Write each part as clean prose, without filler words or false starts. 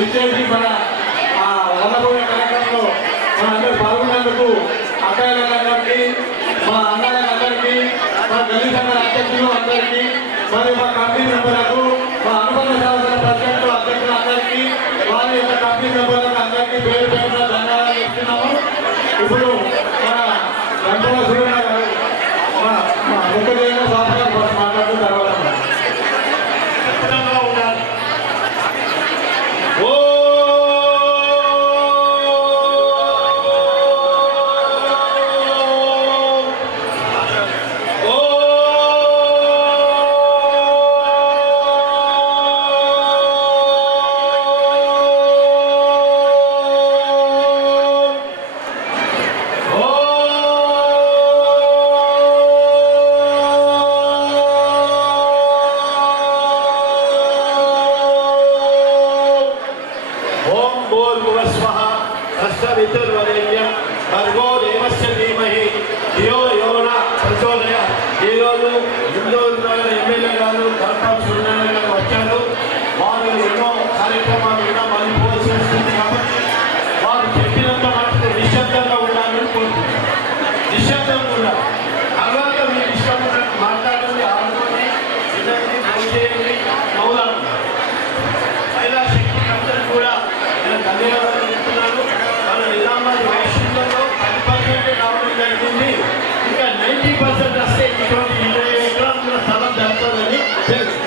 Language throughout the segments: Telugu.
ఇచ్చేసి మన వందపోయిన కార్యక్రమంలో మన అందరూ పాల్గొన్నందుకు అక్కయ్యలందరికీ మా అన్నయ్యలందరికీ మా గల్లీ సంఘ అధ్యక్షులు అందరికీ మరియు మా కమిటీ మెంబర్లకు మా అనుబంధ సంస్థల ప్రెసిడెంట్ అధ్యక్షులందరికీ వారి యొక్క కమిటీ మెంబర్లకు అందరికీ పేరు పేరున ధన్యవాదాలు ఇస్తున్నాము. ఇప్పుడు మన గంటల సూర్య మా ముఖ్యమైన బాబా మాట్లాడుతూ తర్వాత ఈరోజు హిందూ ఎమ్మెల్యే గారు కలపాల సూర్యనారాయణ గారు వచ్చారు. వారు ఎన్నో కార్యక్రమాలు కూడా మళ్ళీ పోల్చేస్తుంది కాబట్టి వారు చెప్పినంత మటుకు నిశ్శబ్దంగా ఉండాలని కోరుకుంటున్నారు. నిశ్శబ్దంగా ఉండాలి. తర్వాత మీరు ఇష్టం మాట్లాడండి, ఆడుకోండి, వినండి, చేయండి, నవ్వులాడు. మహిళా శక్తి అందరూ కూడా నేను ధన్యవాదాలు చెప్తున్నాను. వాళ్ళ నిజామాబాద్ వైశ్యంలో 10% రావడం జరిగింది. ఇంకా 90% వస్తే ఇటువంటి 20 ఎకరాల స్థలం జరుగుతుందని తెలుసు.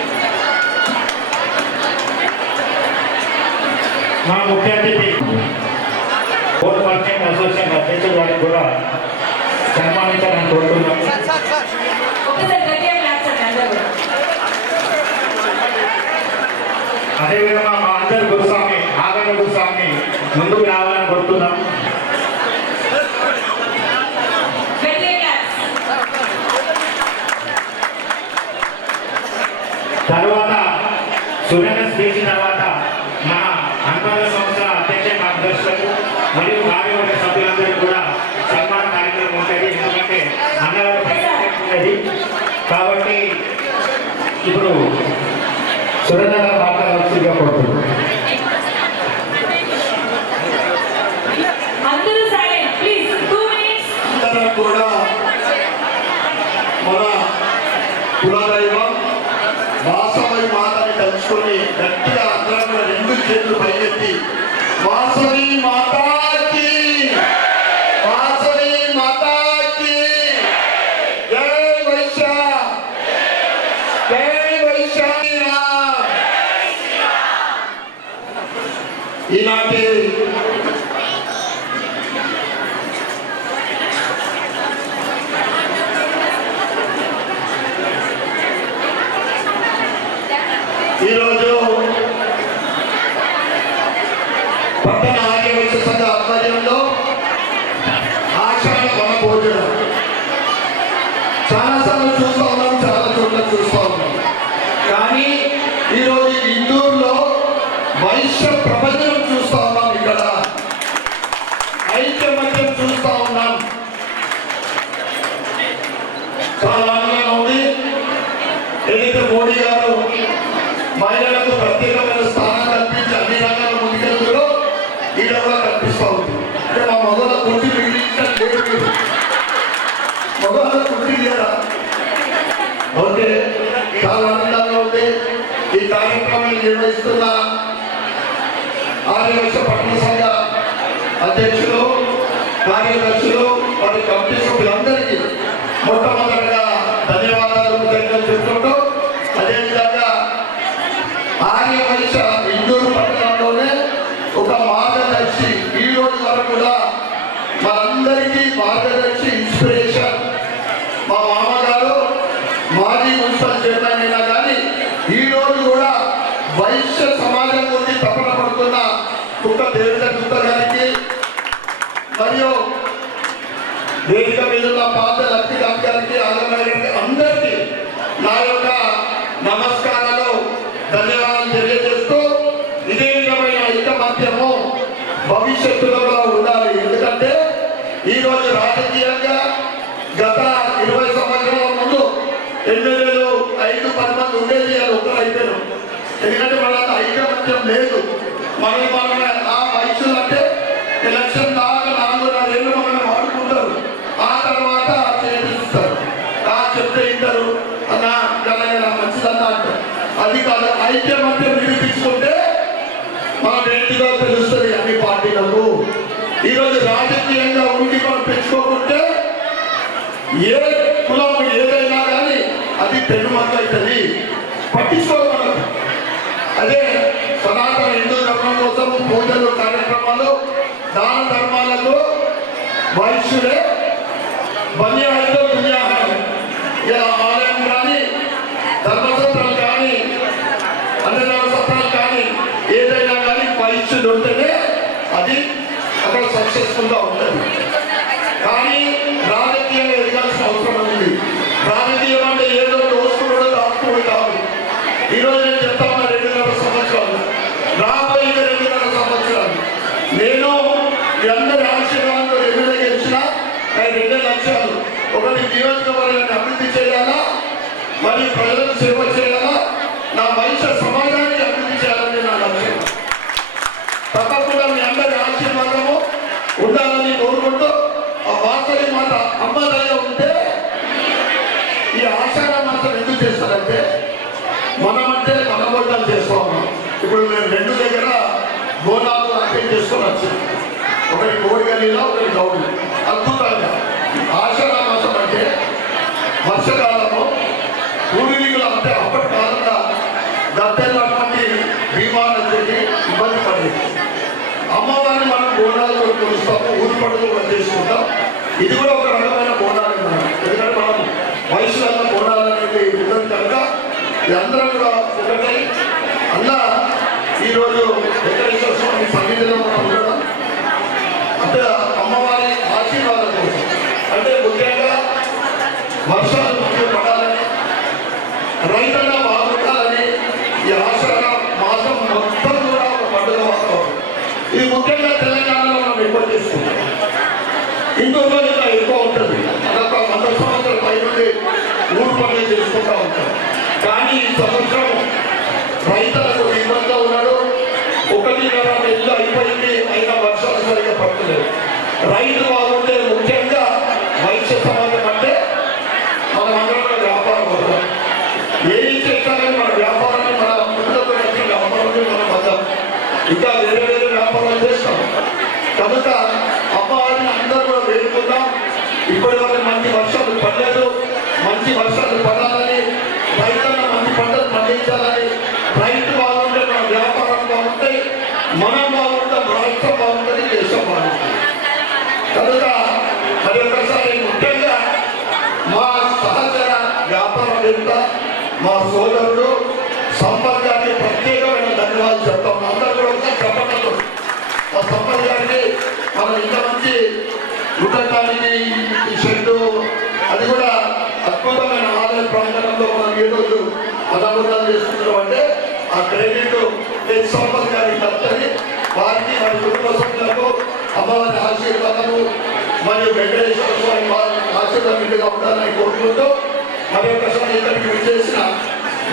మా ముఖ్య అతిథి బోర్డు మార్కెట్ అసోసియేషన్ అధ్యక్షుడు వారికి కూడా సన్మానించాలని కోరుతున్నాం. అదేవిధంగా మా అందరి గురుస్వామి ఆగమ గురుస్వామి ముందుకు రావాలని కోరుతున్నాం. తర్వాత సురేంద్ర స్పీచ్ తర్వాత మన అనుబంధ సంస్థ అధ్యక్ష కార్యదర్శులకు మరియు కార్యవర్గ సభ్యులందరికీ కూడా సన్మాన కార్యక్రమం ఉంటుంది. ఎందుకంటే అన్నగారు ఉన్నది కాబట్టి ఇప్పుడు సురేంద్ర గారు మాట్లాడాల్సిందిగా కోరుతున్నాం. కూడా మన కులదైవం వాసవి మాతని తలుచుకొని గట్టిగా అందరం 2 చేతులు పైకెత్తి వాసవి మాతాకి వాసవి మాతాకి జై వైశ్య జై వైశ్య. ఈనాటి ఈరోజు పట్టణ ఆర్యవైశ్య సంఘ ఆధ్వర్యంలో ఆషాఢ వన భోజనం చాలాసార్లు చూస్తూ ఉన్నాం, చాలా చోట్ల చూస్తూ ఉన్నాం. కానీ ఈరోజు ఇందూరులో వైశ్య ప్రపంచం చూస్తూ ఉన్నాం. ఇక్కడ ఐక్యమత్యం చూస్తూ ఉన్నాం. చాలా ఆనందంగా ఉంది. ఏదైతే మోడీ గారు మహిళలకు ప్రత్యేకమైన స్థానం కల్పించి అన్ని రంగాల ముందుకెళ్తుందో ఈడ కూడా కల్పిస్తూ ఉంది. అంటే మా మొదల కుర్చీ మిగిలించడం లేదు, మొదల కుర్చీ లేదా. ఓకే, చాలా ఆనందంగా ఉంది. ఈ కార్యక్రమాన్ని నిర్వహిస్తున్న ఆర్యవైశ్య పట్టణ సంఘ అధ్యక్షులు, కార్యదర్శులు, వారి కమిటీ సభ్యులందరికీ మొట్టమొదటిగా ధన్యవాదాలు చెప్పుకుంటూ, అదేవిధంగా ఆర్యవైశ్య ఇందూరు పట్టణంలోనే ఒక మార్గదర్శి ఈ రోజు వరకు కూడా మనందరికీ మార్గదర్శి ఇన్స్పిరేషన్ మా మామగారు మాజీ మున్సిపల్ చైర్మన్ అయినా కానీ ఈ రోజు కూడా వైశ్య సమాజం గురించి తపన పడుతున్న కుక్క దేవేంద్ర గుప్త గారికి మరియు వేదిక మీద ఉన్న పాత లక్ష్మీకాంత్ గారికి, ఆగమయ్య గారికి అందరికీ నా యొక్క నమస్కారాలు, ధన్యవాదాలు తెలియజేస్తూ ఇదే విధమైన ఐకమత్యము భవిష్యత్తులో ఉండాలి. ఎందుకంటే ఈరోజు రాజకీయంగా గత 20 సంవత్సరాల ముందు ఎమ్మెల్యేలు 5-10 మంది ఉండేది, అది ఒకరు అయిపోయారు. ఎందుకంటే వాళ్ళ ఐకమత్యం లేదు. మనమే ఆ వయసులు అంటే ఎలక్షన్ దాకా 4 ఏళ్ళు మనల్ని వాడుకుంటారు. ఆ తర్వాత చేపిస్తారు, చెప్తే ఇంటారు అన్న మంచిదన్నా అంటారు. అది కాదు, ఐక్యం అంటే నిరూపించుకుంటే మనం ఏంటిదో తెలుస్తుంది అన్ని పార్టీలకు. ఈరోజు రాజకీయంగా ఉనికి మనం పెంచుకోకుంటే ఏ కులం ఏదైనా కానీ అది పెనుమక్క అవుతుంది, పట్టించుకోవాలి. అదే సనాతన హిందూ ధర్మం కోసం పూజలు కార్యక్రమాలు దాన ధర్మాలకు వైశ్యుడే బన్యాలతో పుణ్యాహారం. ఇలా ఆలయం కానీ ధర్మసత్రాలు కానీ అన్నదాన సత్రాలు కానీ ఏదైనా కానీ వైశ్యుడు ఉంటేనే అది అక్కడ సక్సెస్ఫుల్గా ఉంటుంది. కానీ రాజకీయంగా ఎదగాల్సిన అవసరం ఉంది. రాజకీయం అంటే ఏదో దోసుకుడు దాచుకుడు కాదు. ఈరోజు నేను చెప్తా ఉన్నా 2.5 సంవత్సరాలు, రాబోయే 2.5 సంవత్సరాలు నేను మీ అందరి ఆశీర్వాదంతో ఎమ్మెల్యే గెలిచిన 2 లక్ష్యాలు. ఒకటి నియోజకవర్గాన్ని అభివృద్ధి చేయాలా, మరియు ప్రజలకు సేవ చేయాలా, నా భవిష్యత్ సమాజానికి అభివృద్ధి చేయాలని నా లక్ష్యం. తప్పకుండా మీ అందరి ఆశీర్వాదము ఉండాలని కోరుకుంటూ ఆ వాసవి మాట అమ్మదయ ఉంటే ఈ ఆషాఢ మాసం ఎందుకు చేస్తారంటే మనమంటే మన బోనాలు చేసుకోవాలి. ఇప్పుడు నేను 2 దగ్గర బోనాలు అటెండ్ చేసుకొని వచ్చాను. ఒకటి కోడిగల్లీలో, ఒకటి గౌడు. అద్భుతంగా ఆషాఢ మాసం అంటే వర్షకాలము పూర్వీకులు అంటే అప్పటి కాలంలో గద్దెలటువంటి భీమానకి ఇబ్బంది పడేది. అమ్మవారిని మనం బోనాలు కొలుస్తాము, ఊరి పండుగ కూడా చేసుకుంటాం. ఇది కూడా ఒక రకమైన బోనాలు మనం, ఎందుకంటే మనం వయసులలో బోనాలు అనేది ఉండదు కనుక అందరం కూడా ఒకటే అన్న. ఈరోజు వెంకటేశ్వర స్వామి సన్నిధిలో మనం ఉండడం అంటే అమ్మవారి ఆశీర్వాదం కోసం, అంటే ముఖ్యంగా వర్షాలు ముఖ్యం పడాలని, రైతన్న బాగుండాలని ఈ ఆషాఢ మాసం మొత్తం కూడా ఒక పండుగ వాతావరణం. ఇది ముఖ్యంగా తెలంగాణలో మనం ఎక్కువ చేసుకుంటాం. హిందువుల్లో ఇంకా ఎక్కువ ఉంటుంది. అదొక 100 సంవత్సరాల పై నుండి ఊరు పండుగ చేసుకుంటూ ఉంటాం. కానీ ఈ సంవత్సరం రైతులకు ఇబ్బందిగా ఉన్నాడు. 1.5 నెలలు అయిపోయింది, అయినా వర్షాలు సరిగ్గా పడతలేదు. రైతు బాగుంటే ముఖ్యంగా వైశ్య సమాజం అంటే మనం అందరం కూడా వ్యాపారం పడతాం. ఏం చేస్తారని మన వ్యాపారాన్ని మన ముందుకు వచ్చి వ్యాపారాన్ని మనం పడతాం. ఇంకా వేరే వ్యాపారాలు చేస్తాం. కనుక అమ్మవారిని అందరూ కూడా వేడుకుందాం. ఇప్పటి వరకు మంచి వర్షాలు పడలేదు, మంచి వర్షాలు పడాలని, రైతులను మంచి పంటలు పండించాలని. రైతు బాగుంటే మన వ్యాపారం బాగుంటాయి, మనం బాగుంటాం, రాష్ట్రం బాగుంటుంది, దేశం బాగుంటుంది. కనుక మరి ఒకసారి ముఖ్యంగా మా సహచర వ్యాపారవేత్త మా సోదరుడు సంపత్ గారికి ప్రత్యేకమైన ధన్యవాదాలు చెప్తాం. అందరూ కూడా ఒకసారి చెప్పడంతో మా సంపత్ గారికి మనం ఇంత మంచి ఉండటానికి ఈ షెడ్డు అది కూడా అద్భుతమైన ఆలయ ప్రాంగణంలో మనం ఈరోజు అనామోదాలు చేసుకుంటున్నాం అంటే ఆ క్రెడిట్ సంపత్ గారికి దక్కుతుంది. వారికి వారి కుటుంబ సభ్యులకు అమ్మవారి ఆశీర్వాదము మరియు వెంకటేశ్వర స్వామి వారి ఆశీర్వాదంగా ఉండాలని కోరుకుంటూ మరి ఒకసారి ఇక్కడికి విచ్చేసిన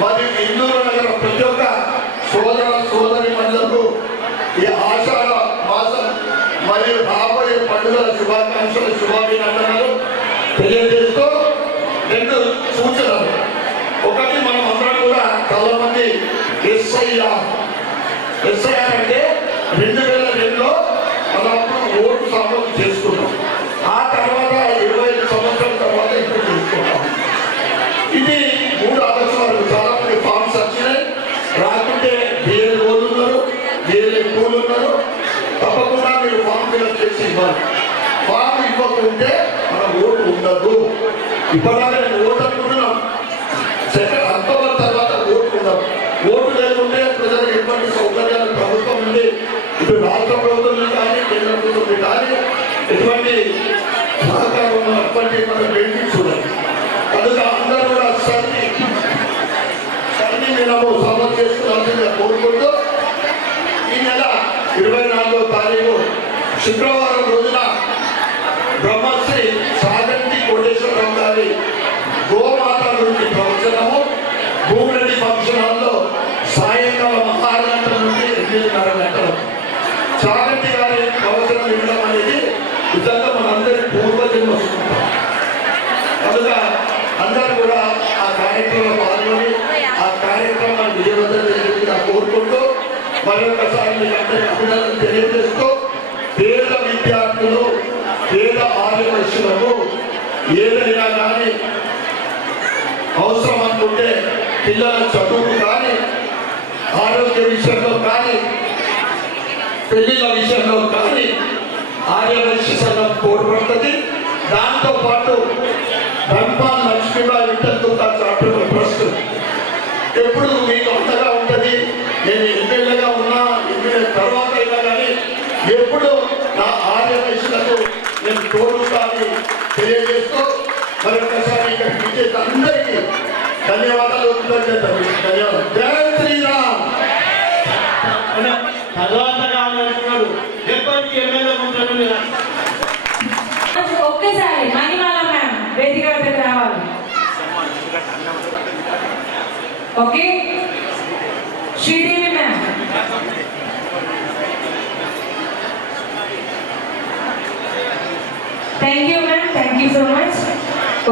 మరియు ఇందూరు నగర ప్రతి ఒక్క సోదరి మండలకు ఈ ఆషాఢ మాసం మరియు రాబోయే పండుగల శుభాకాంక్షలు శుభాభినందనలు తెలియజేస్తూ 2 సూచనలు. ఒకటి, మనం అందరం కూడా చాలా మంది ఎస్ఐఆర్ అంటే 2002లో మనం ఓటు సమూహం చేసుకున్నాం. ఆ తర్వాత 25 సంవత్సరాల తర్వాత ఇప్పుడు చేసుకుంటాం. ఇది 3 ఆలోచనలు. చాలా మంది ఫామ్స్ వచ్చినాయి, రాకుంటే డిఎల్ ఓలు ఉన్నారు, డిఎల్ఏ పూలు ఉన్నారు. తప్పకుండా మీరు ఫామ్ ఫిల్అప్ చేసి ఇవ్వాలి. ఫామ్ ఇవ్వకుంటే మన ఓటు ఉండదు. ఇప్పటిదాకా నేను ఓటు అనుకుంటున్నాం, అక్టోబర్ తర్వాత ఓటు ఉండదు. ఓటు లేకుంటే ప్రజలకు ఎటువంటి సౌకర్యాలు ప్రభుత్వం నుండి ఇటు రాష్ట్ర ప్రభుత్వం కానీ కేంద్ర ప్రభుత్వం కానీ ఎటువంటి సహకారం అటువంటి మనం బెనిఫిట్స్ ఉన్నాయి. కనుక అందరూ కూడా సన్ని మేము సమరం చేసుకోవాల్సిందిగా కోరుకుంటూ ఈ నెల 24వ తారీఖు శుక్రవారం రోజున బ్రహ్మశ్రీ సాగంటి కోటేశ్వరరావు గారి గోమాత గురించి ప్రవచనము భూమిరెడ్డి ఫంక్షన్ హాల్లో సాయంకాలం 6 గంటల నుండి 8:30 గంటలకు కార్యక్రమంలో పాల్గొని ఆ కార్యక్రమాన్ని విజయవంతం చేయాలని కోరుకుంటూ మరొకసారి మీకు అందరికీ అభినందనలు తెలియజేస్తూ పేద విద్యార్థులు పేద ఆర్యవైశ్యులకు ఏదైనా కానీ అవసరం అనుకుంటే పిల్లల చదువు కానీ ఆరోగ్య విషయంలో కానీ పెళ్లిళ్ళ విషయంలో కానీ ఆర్యవైశ్య సంఘం తోడ్పడుతుంది. దాంతోపాటు ధన్పాల్ లక్ష్మీబాయి విఠల్ చారిటబుల్ ట్రస్ట్ ఎప్పుడు మీకు అంతగా ఉంటుంది. నేను ఎమ్మెల్యేగా ఉన్నా ఎమ్మెల్యే తర్వాత అయినా కానీ ఎప్పుడు నా ఆర్యవైశ్యులకు నేను తోడుతానని తెలియజేస్తూ మరొకసారి ఇక్కడికి విచ్చేసిన అందరికీ ధన్యవాదాలు. ధన్యవాదాలు. జై శ్రీరామ్. తర్వాత కావాలంటున్నాడు ఎప్పటికీ ఎమ్మెల్యే ఉంటాడు. ఒక్కసారి మణిమాల మ్యామ్ వేదిక వద్దకు రావాలి. Okay, Sridevi ma'am. Thank you ma'am, thank you so much.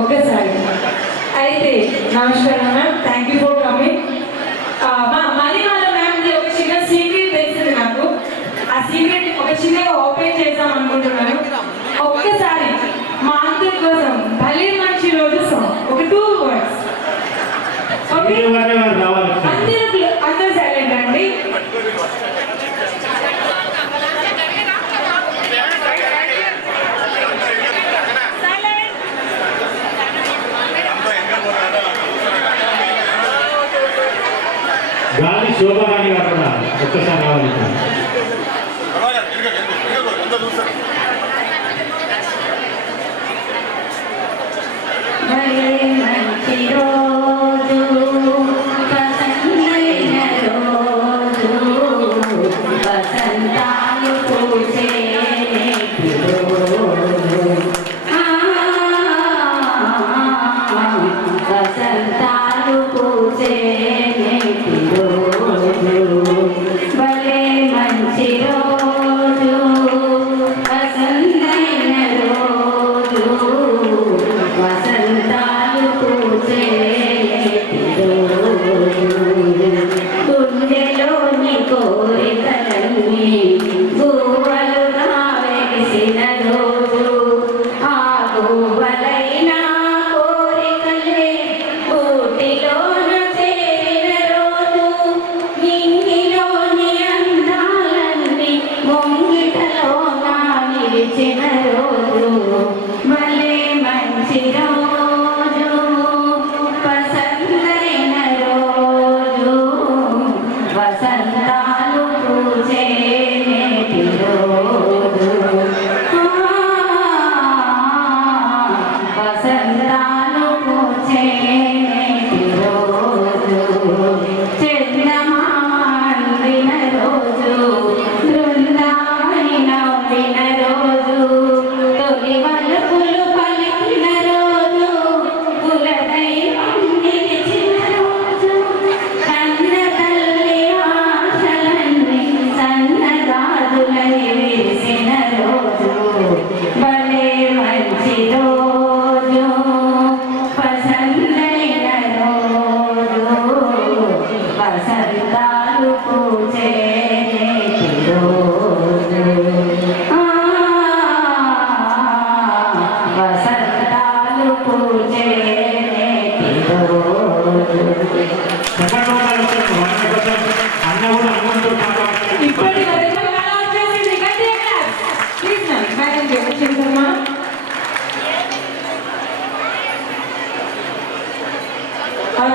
ఒక్కసారి అయితే నమస్కారం ma'am, thank you for coming. మా మణిమాల మ్యామ్ది ఒక చిన్న సీక్రెట్ తెలిసింది నాకు. ఆ సీక్రెట్ ఒక చిన్నగా ఓపెన్ చేద్దాం అనుకుంటున్నాను. ఒక్కసారి మా అందరి కోసం భలే మంచి రోజు సాంగ్ ఒక 2 words. ఓకే, అందరూ సైలెంట్ అండి. గాలి శోభరాణి గారు కూడా ఒక్కసారి రావాలి.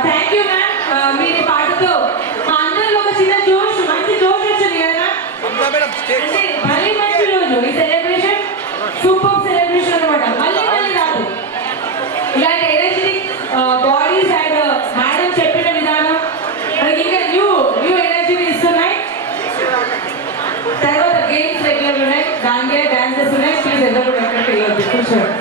Thank you ma'am. మీరు పాటతో మా అందరిలో ఒక చిన్న జోష్, మంచి జోష్ వచ్చింది కదా. అంటే మళ్ళీ మంచి రోజు ఈ సెలబ్రేషన్ సూపర్ సెలబ్రేషన్ అనమాట. మళ్ళీ మళ్ళీ రాదు ఇలాంటి ఎనర్జెటిక్ బాడీస్ అండ్ మేడం చెప్పిన విధానం మనకి ఇంకా న్యూ ఎనర్జీని ఇస్తున్నాయి. తర్వాత గేమ్స్ రెగ్యులర్ ఉన్నాయి, దాంట్లో డాన్సెస్ ఉన్నాయి. ప్లీజ్ ఎవరు ఎక్కడికి వెళ్ళొద్దు, కూర్చోండి.